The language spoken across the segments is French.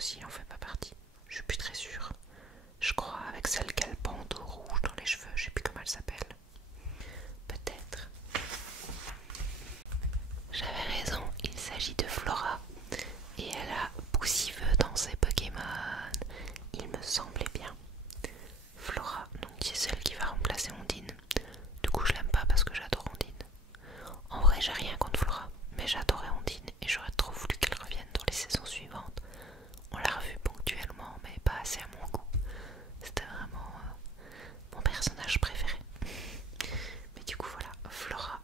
aussi, il en fait pas partie. Je suis plus très sûre. Je crois avec celle qui a le bandeau rouge dans les cheveux, je sais plus comment elle s'appelle. Peut-être. J'avais raison, il s'agit de Flora. Et elle a Poussiveux dans ses Pokémon. Il me semblait bien. Flora, donc c'est celle qui va remplacer Ondine. Du coup je l'aime pas parce que j'adore Ondine. En vrai j'ai rien contre Flora, mais j'adorais Ondine et j'aurais trop voulu qu'elle revienne dans les saisons suivantes. On l'a revue ponctuellement mais pas assez à mon goût. C'était vraiment mon personnage préféré. Mais du coup voilà, Flora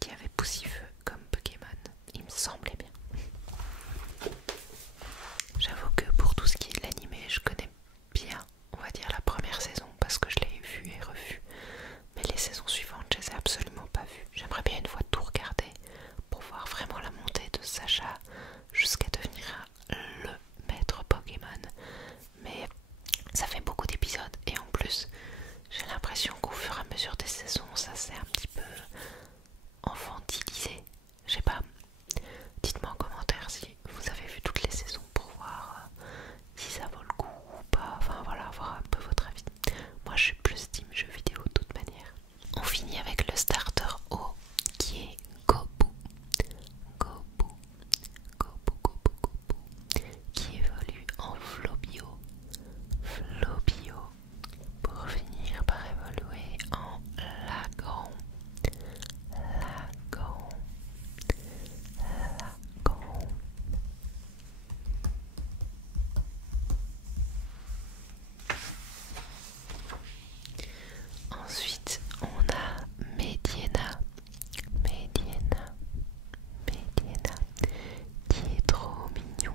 qui avait Poussiveux comme Pokémon, il me semblait bien. J'avoue que pour tout ce qui est de l'animé, je connais bien, on va dire, la première saison parce que je l'ai vue et revue. Mais les saisons suivantes, je les ai absolument pas vues. J'aimerais bien une fois tout regarder pour voir vraiment la montée de Sacha jusqu'à devenir le maître Pokémon. Mais ça fait beaucoup d'épisodes et en plus, j'ai l'impression qu'au fur et à mesure des saisons, ça s'est un petit peu enfantilisé. Je sais pas. Dites-moi en commentaire si vous avez vu toutes les saisons pour voir si ça vaut le coup ou pas. Enfin voilà, voir un peu votre avis. Moi je suis plus team jeux vidéo de toute manière. On finit avec le starter O qui est Gobu. Gobu, Gobu, Gobu, Gobu, qui évolue en Flobio. Flobio, pour finir par évoluer en Lagron. Lagron. Lagron. Ensuite, on a Mediena, Mediena, Mediena, qui est trop mignon.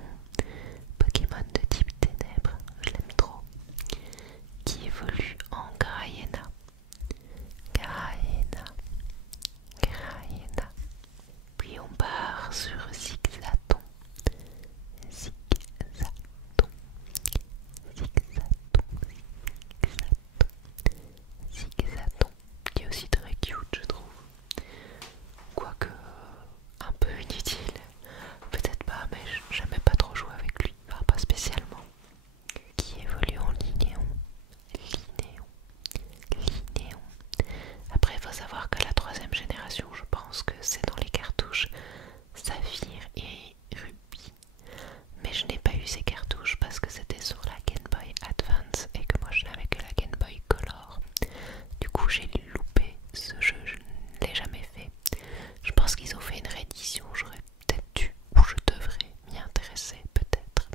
Pokémon de type ténèbres, je l'aime trop. Qui évolue en Graïena, Graïena, Graïena. Puis on part sur Zigzaton, Zigzaton, Zigzaton, Zigzaton, qui est aussi très cute je trouve. Quoique un peu inutile, peut-être pas, mais j'aimais pas trop jouer avec lui, enfin pas spécialement. Qui évolue en Linéon, Linéon, Linéon. Après il faut savoir que la troisième génération, je pense que c'est dans les cartouches Saphir et Ruby. Mais je n'ai pas eu ces cartouches parce que c'était sur la Game Boy Advance et que moi je n'avais que la Game Boy Color. Du coup j'ai loupé ce jeu, je ne l'ai jamais fait. Je pense qu'ils ont fait une réédition, j'aurais peut-être dû ou je devrais m'y intéresser peut-être.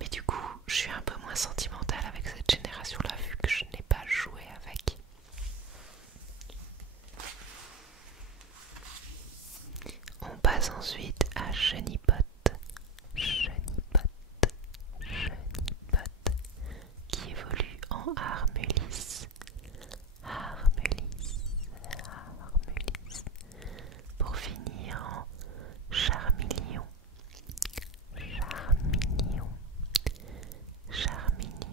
Mais du coup je suis un peu moins sentimentale avec cette génération là vu que je n'ai pas joué avec. On passe ensuite à Chenipote, Chenipote, Chenipote, qui évolue en Armulis, Armulis, Armulis, pour finir en Charmeleon, Charmeleon, Charmeleon,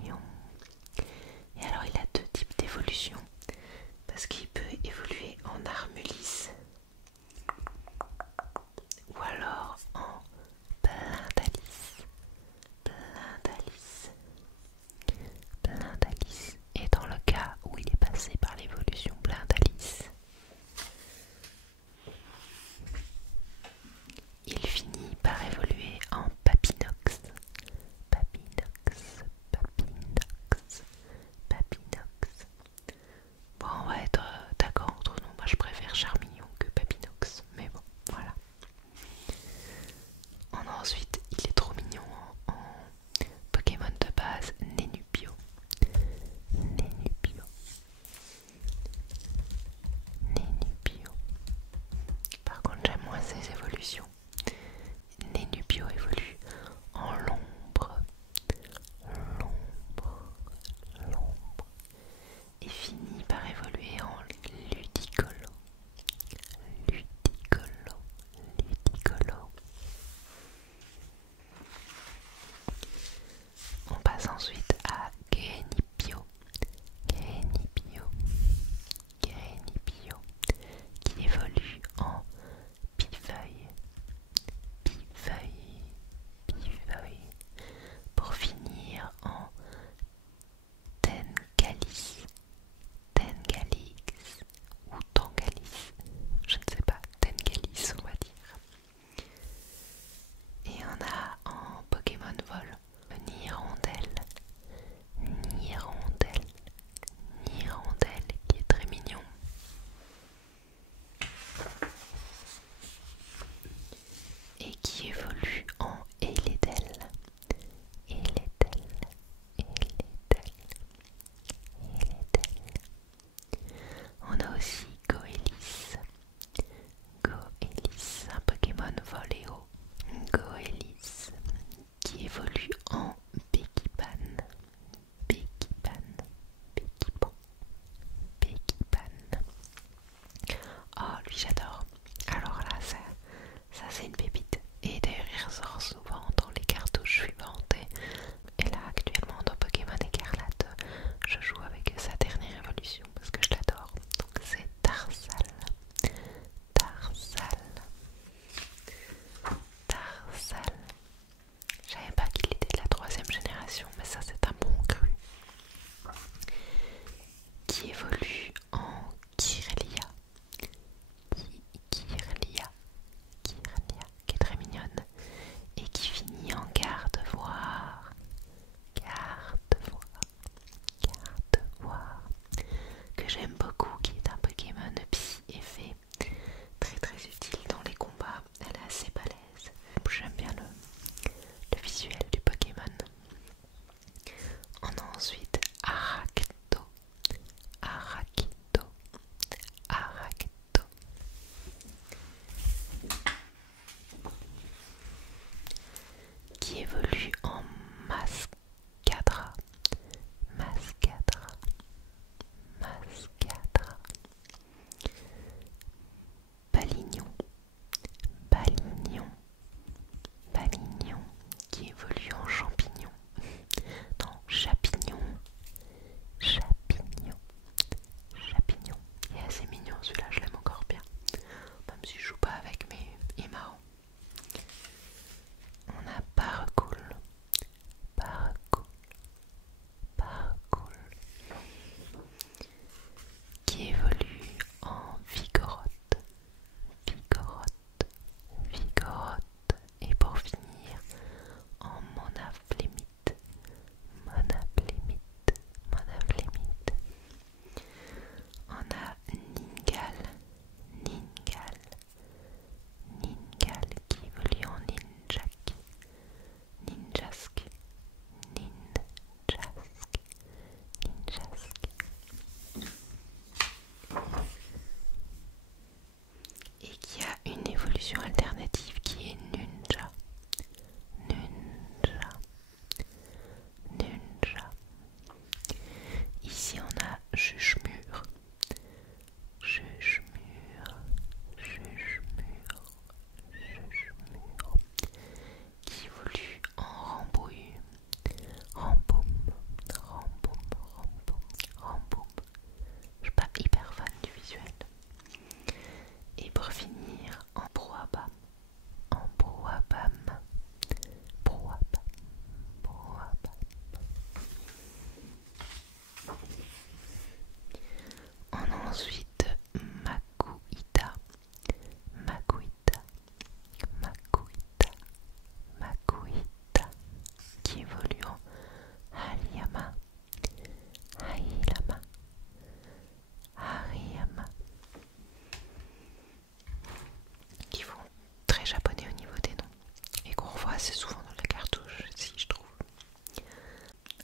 assez souvent dans la cartouche, si je trouve.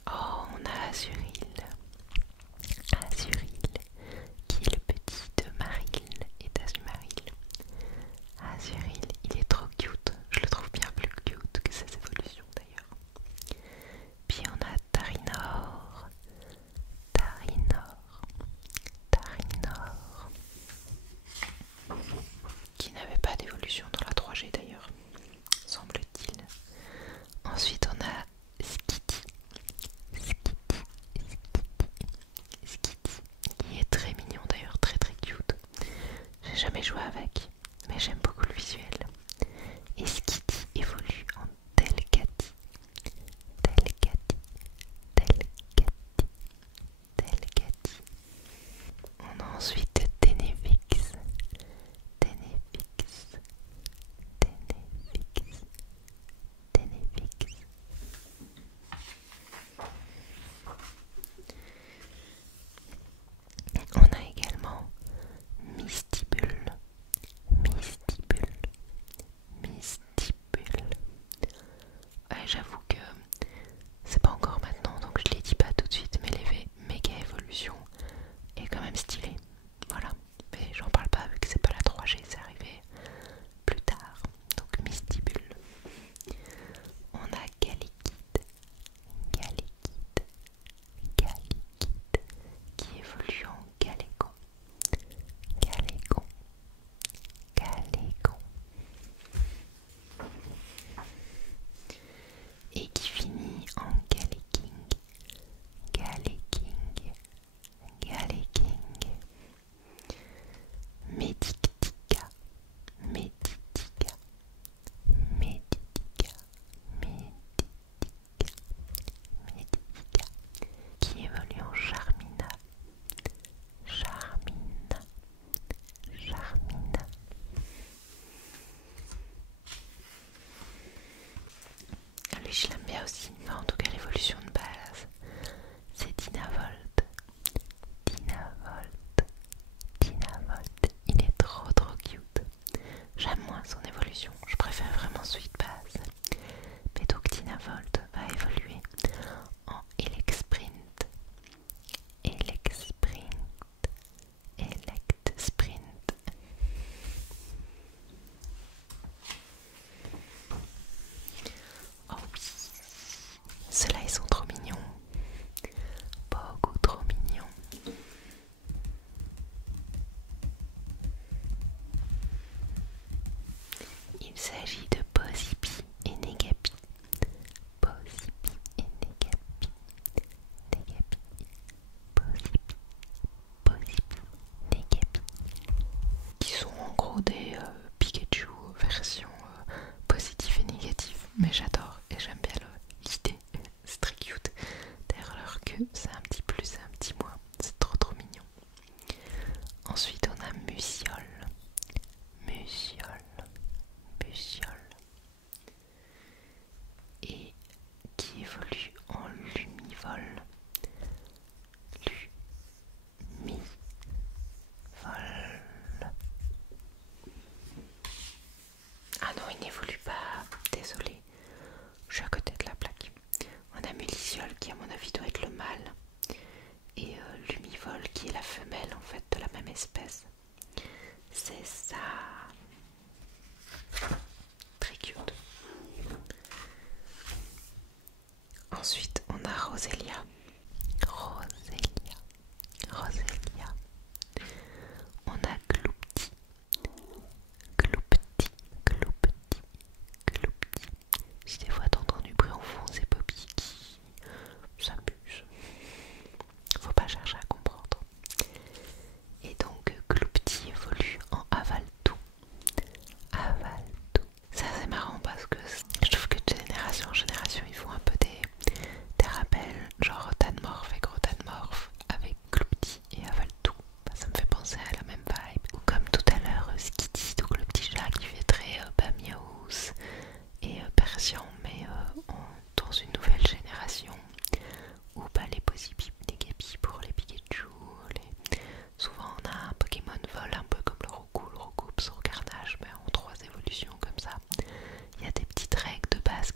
Oh, on a Azuril. Azuril, qui est le petit de Maril et d'Azumarill. Azuril, il est trop cute. Je le trouve bien plus cute que ses évolutions d'ailleurs. Puis on a Tarinor. Tarinor. Tarinor. Qui n'avait pas d'évolution dans la 3G d'ailleurs, semble-t-il. Ensuite on a Skitty. Skitty, Skitty, qui est très mignon d'ailleurs, très très cute. J'ai jamais joué avec, mais j'aime beaucoup le visuel. Et Skitty évolue en Delcatty. Delcatty, Delcatty, Delcatty. On a ensuite Tenefix. Tenefix, Tenefix, Tenefix. On a également Mystibule, Mystibule, Mystibule. Ouais, j'avoue que c'est pas encore maintenant, donc je les dis pas tout de suite, mais les méga évolution est quand même stylé. Voilà, mais j'en parle pas vu que c'est pas la 3G, c'est arrivé plus tard. Donc Mystibule. On a Galekid, Galekid, Galekid, qui évolue en Galécon, Galécon, Galécon, et qui finit en Galeking, Galeking, Galeking. Medictica, Medictica, Medictica, Medictica, Medictica, qui évolue en Charmina, Charmina, Charmina. Lui je l'aime bien aussi, enfin, en tout cas l'évolution de base, c'est Dynavolt, Dynavolt, Dynavolt. Il est trop cute. J'aime moins son évolution, je préfère vraiment Sweet Base. Mais donc Dynavolt va évoluer en Elect-Sprint, Elect-Sprint, Elect-Sprint. Oh oui, ceux-là ils sont trop mignons, beaucoup trop mignons. Il s'agit de Pozipi et Negapi. Pozipi et Negapi. Negapi. Pozipi. Pozipi. Negapi. Qui sont en gros des Pikachu version positif et négatif. Mais j'adore et j'aime bien l'idée. C'est très cute. D'ailleurs leur queue c'est un petit plus et un petit moins. C'est trop mignon. Ensuite on a Musiole. Musiole. Musiole. Et qui évolue en Lumivol. Lumivol. Ah non, il n'évolue pas. Désolée, je suis à côté de la plaque. On a Mulisiole qui à mon avis doit être le mâle. Et Lumivol qui est la femelle en fait de la même espèce. C'est ça. Très cute. Ensuite, on a Roselia. Roselia. Roselia. On a Gloupti. Gloupti. Gloupti. Gloupti. Si des fois t'entends du bruit en fond, c'est Poppy qui s'amuse. Faut pas chercher à comprendre. Et donc Gloupti évolue en Avaltou. Avaltou. Ça c'est marrant parce que je trouve que de génération en génération ils font un peu des rappels, genre Tanmorph et Gros Tanmorph avec Gloupti et Avaltou. Ça me fait penser à la même vibe. Ou comme tout à l'heure Skitty, donc le petit chat qui fait très Bamiaous et Persian, mais dans une nouvelle génération. Ou les Pozipi, les Gapi pour les Pikachu. Souvent on a un Pokémon vol un peu comme le Roku, le Recoups au Carnage, mais en 3 évolutions comme ça. Il y a des petites règles de base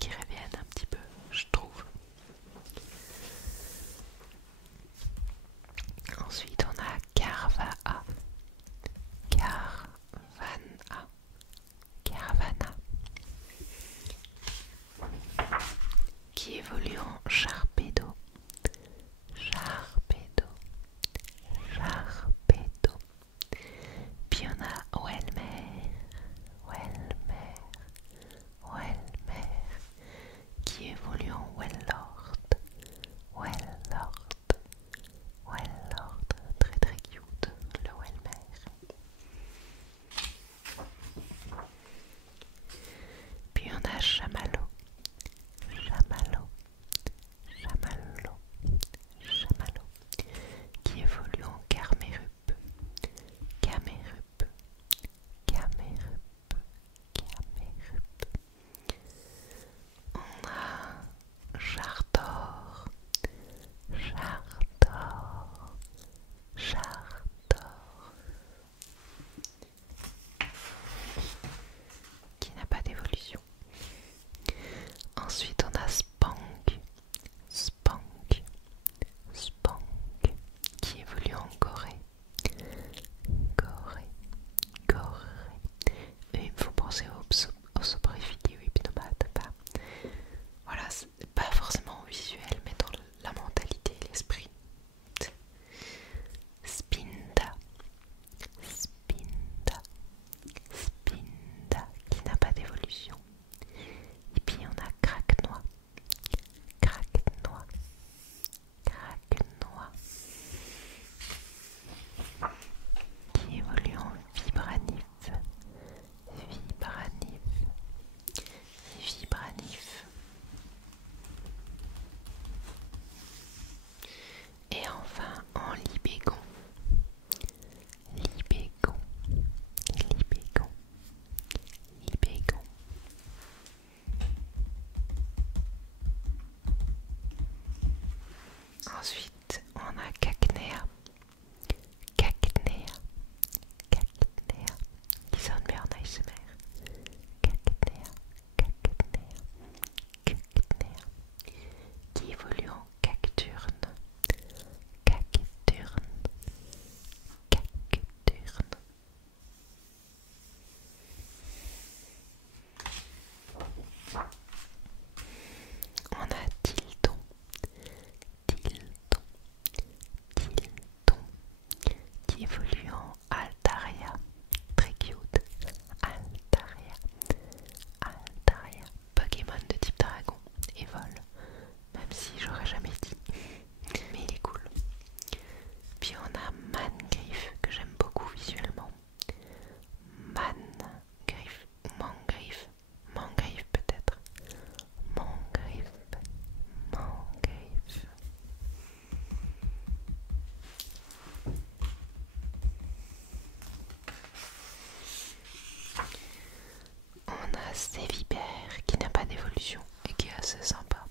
évolution et qui est assez sympa.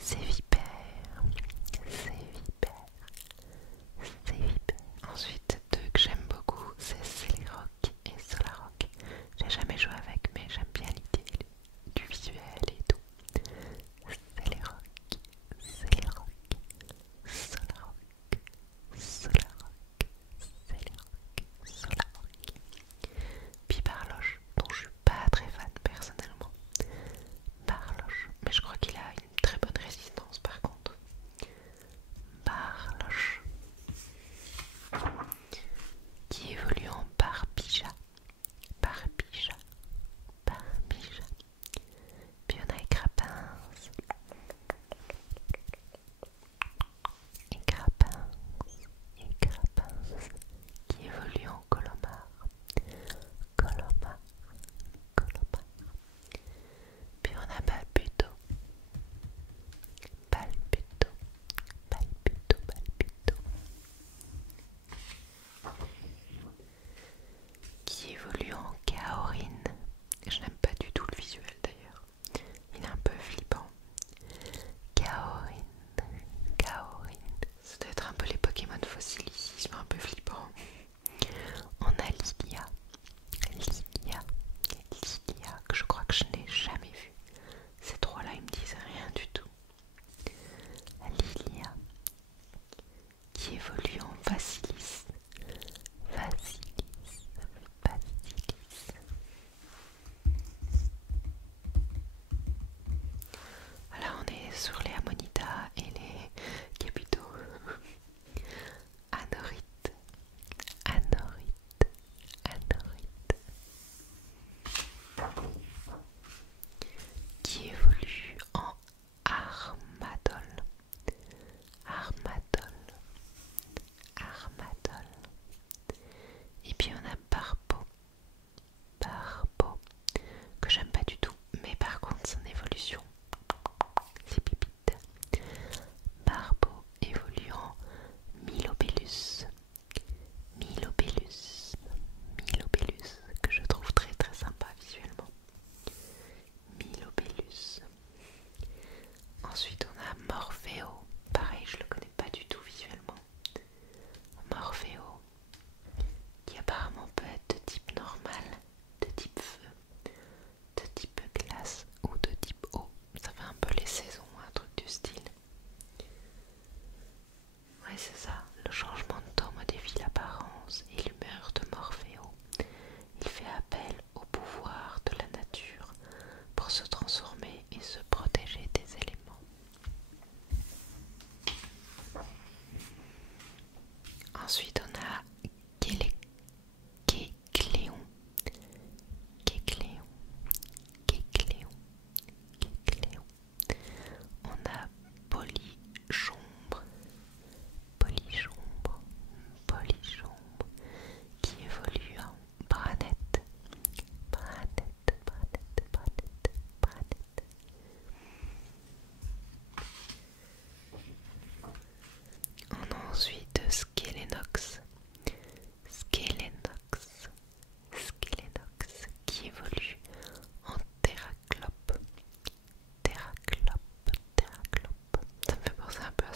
C'est Vipère, c'est Vipère, c'est Vipère. Ensuite, deux que j'aime beaucoup, c'est Celerock et Solarock. J'ai jamais joué avec, mais j'aime bien l'idée du visuel et tout. Celerock, Celerock, Solarock, Solarock, Celerock, Solarock. Puis Barloche, dont je suis pas très fan personnellement. Barloche, mais je crois qu'il a une très bonne résistance par contre. Barloche, qui évolue en Barbija, Barbija, Barbija. Puis on a Écrapince, Écrapince, Écrapince, qui évolue en Colomar, Colomar, Colomar. Puis on a Balbuto, Balbuto, Balbuto, Balbuto, qui évolue en Kaorin. Je n'aime pas du tout le visuel d'ailleurs, il est un peu flippant. Kaorin, Kaorin, ça doit être un peu les Pokémon fossiles ici, ils sont un peu flippants. On a Lilia, Lilia, Lilia, que je crois que je n'ai jamais vu. Ces trois-là, ils me disent rien du tout. Lilia, qui évolue en Vassilis, Vassilis, Vassilis. Là, on est sur les Amonita et les Capitaux. Anorite, Anorite, Anorite, qui évolue en Armadol, Armadol, Armadol. Et puis on a Barbo, Barbo, que j'aime pas du tout, mais par contre son évolution, c'est pipite. Barbo évolue en Milobellus, Milobellus, Milobellus, que je trouve très très sympa visuellement. Milobellus. Ensuite on a Morpheo, pareil je le connais pas du tout visuellement. Morpheo, qui apparemment peut être de type normal, de type feu, de type glace ou de type eau. Ça fait un peu les saisons, un truc du style. Ouais, c'est ça, le changement de temps modifie l'apparence et l'humeur de Morpheo. Il fait appel au pouvoir de la nature pour se transformer et se protéger des éléments. Ensuite, on a Kécléon, Kécléon, Kécléon, Kécléon. On a Polychombre, Polychombre, Polychombre, qui évolue en Branette, Branette, Branette, Branette, Branette. On a ensuite Skelenox, Skelenox, Skelenox, qui évolue en Terraclope, Terraclope, Terraclope. Ça me fait penser un peu à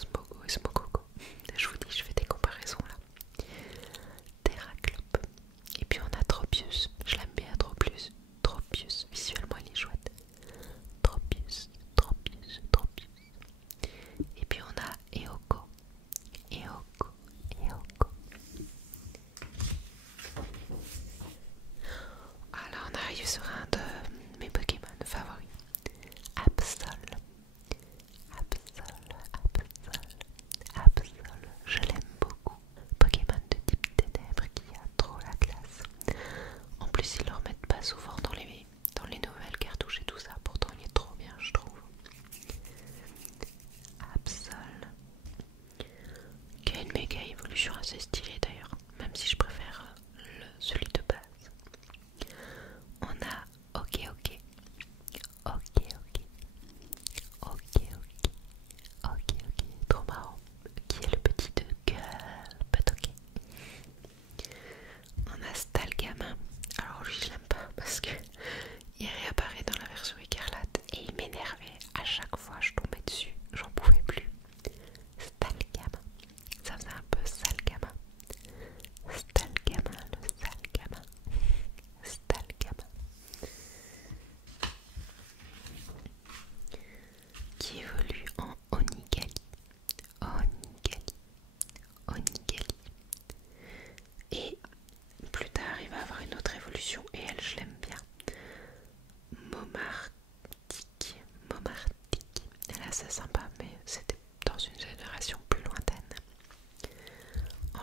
assez sympa, mais c'était dans une génération plus lointaine.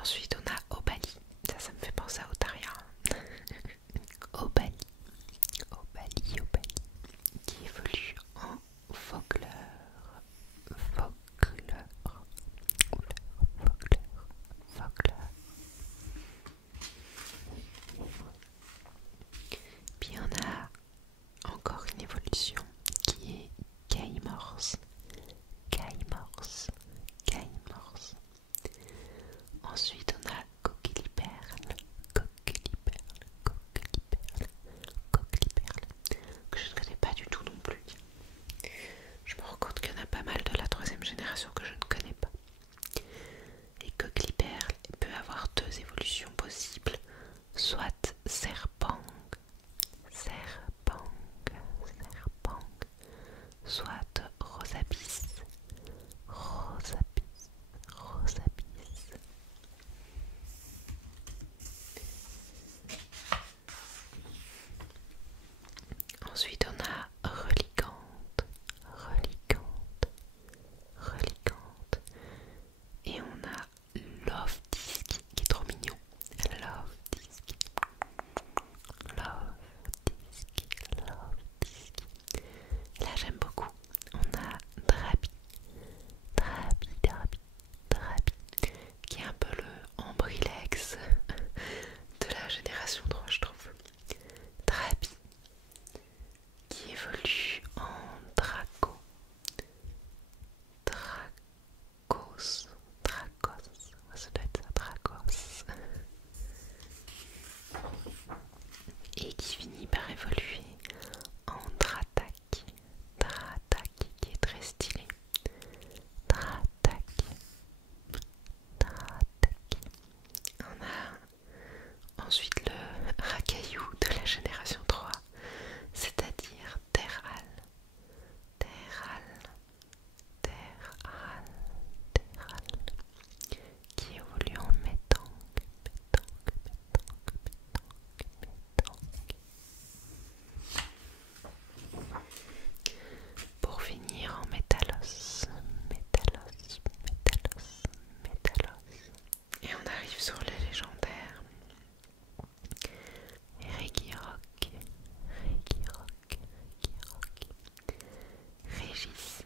Ensuite on a Obali, ça me fait penser à Otaria. Obali, Obali, Obali, qui évolue en Vaucleur, Vaucleur, Vaucleur, Vaucleur. Puis on a encore une évolution qui est Caïmorse, Caïmorse, Caïmorse. Ensuite on a Coqueliperle, Coqueliperle, Coqueliperle, Coqueliperle, que je ne connais pas du tout non plus. Je me rends compte qu'il y en a pas mal de la troisième génération que je ne connais pas. Et Coqueliperle peut avoir deux évolutions possibles, soit Serpang, Serpang, Serpang, soit Rosabis, Rosabis, Rosabis. Ensuite on a Relicante, Relicante, Relicante. Et on a Love Disc qui est trop mignon. Love Disc, Love Disc, Love Disc. Là j'aime beaucoup. On a Drabi, Drabi, Drabi, Drabi, qui est un peu le Ambrilex de la génération 3 je trouve. Drabi, qui évolue en Draco, Dracos, Dracos, ça doit être ça, Dracos, et qui finit par évoluer en Dratak, Dratak, qui est très stylé, Dratak, Dratak. On a ensuite le Racaillou de la génération 3, c'est-à-dire Terral, Terral, Terral, Terral, qui évolue en Métang, Métang, Métang, Métang, Métang. Pour finir en Métalos, Métalos, Métalos, Métalos. Et on arrive sur les légendaires. Regirock, Regirock, Regirock, Régis,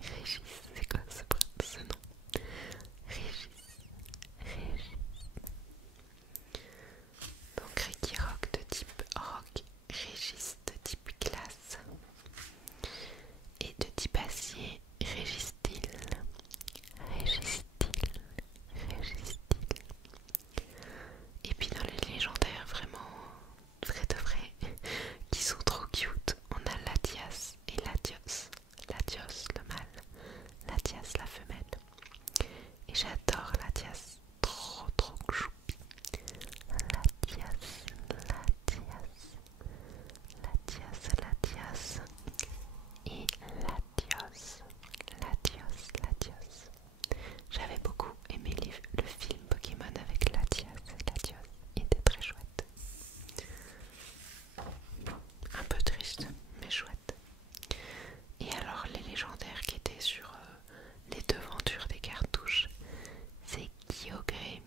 Régis, c'est quoi ce nom? Régis, Régis. Donc Regirock de type rock, Régis de type glace et de type acier, Régistil, Régistil, Régistil. Et puis dans les légendaires vraiment vrai de vrai qui sont trop cute, on a Latias et Latios, Latios le mâle, Latias la femelle. Et j'adore Latias, trop choupi. Latias, Latias, Latias, Latias et Latios, Latios, Latios. J'avais beaucoup aimé le film Pokémon avec Latias et Latios, il était très chouette. Un peu triste, mais chouette. Et alors les légendaires qui étaient sur les devantures des cartouches, c'est Kyogre,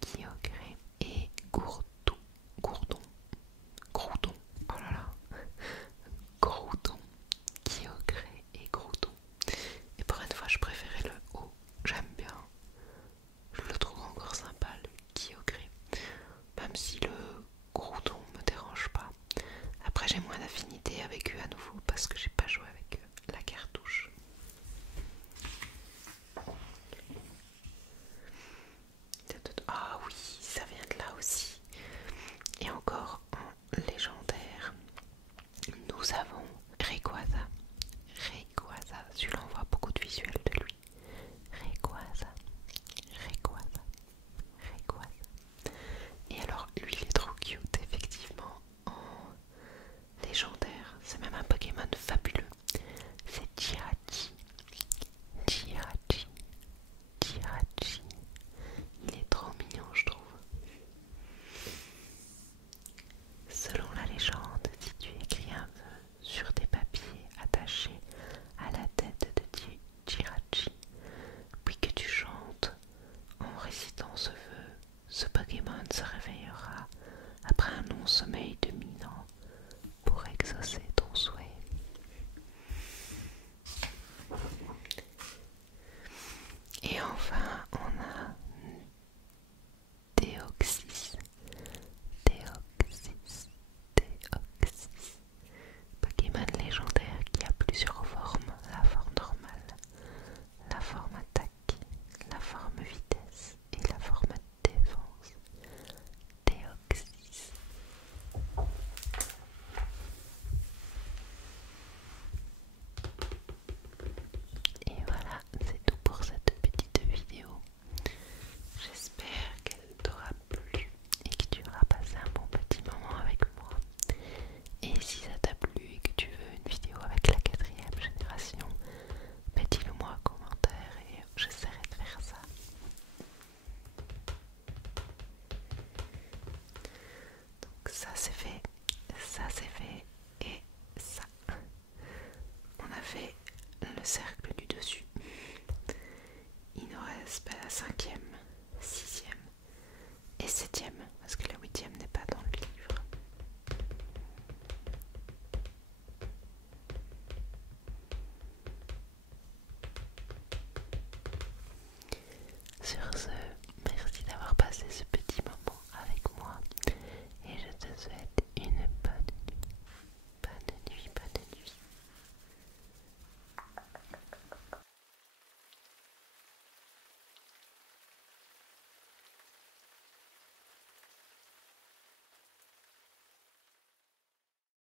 Kyogre et Gourdon, Gourdon, Groudon, oh là là, Groudon, Kyogre et Groudon. Et pour une fois je préférais le haut, j'aime bien, je le trouve encore sympa le Kyogre, même si le Groudon me dérange pas. Après j'ai moins d'affinité avec eux à nouveau parce que j'ai pas joué avec la cartouche. Ah oui, ça vient de là aussi. Et encore en légendaire, nous avons Rayquaza. Rayquaza, celui-là on voit beaucoup de visuels de lui. Rayquaza, Rayquaza, Rayquaza. Et alors lui il est trop cute effectivement en légendaire. C'est même un Pokémon fabuleux. C'est Jirachi. Jirachi. Jirachi. Il est trop mignon je trouve. Selon la légende, si tu écris un vœu sur des papiers attachés à la tête cercle du dessus. Il nous reste la 5e, 6e et 7e, parce que la 8e n'est pas dans le livre. Sur ce,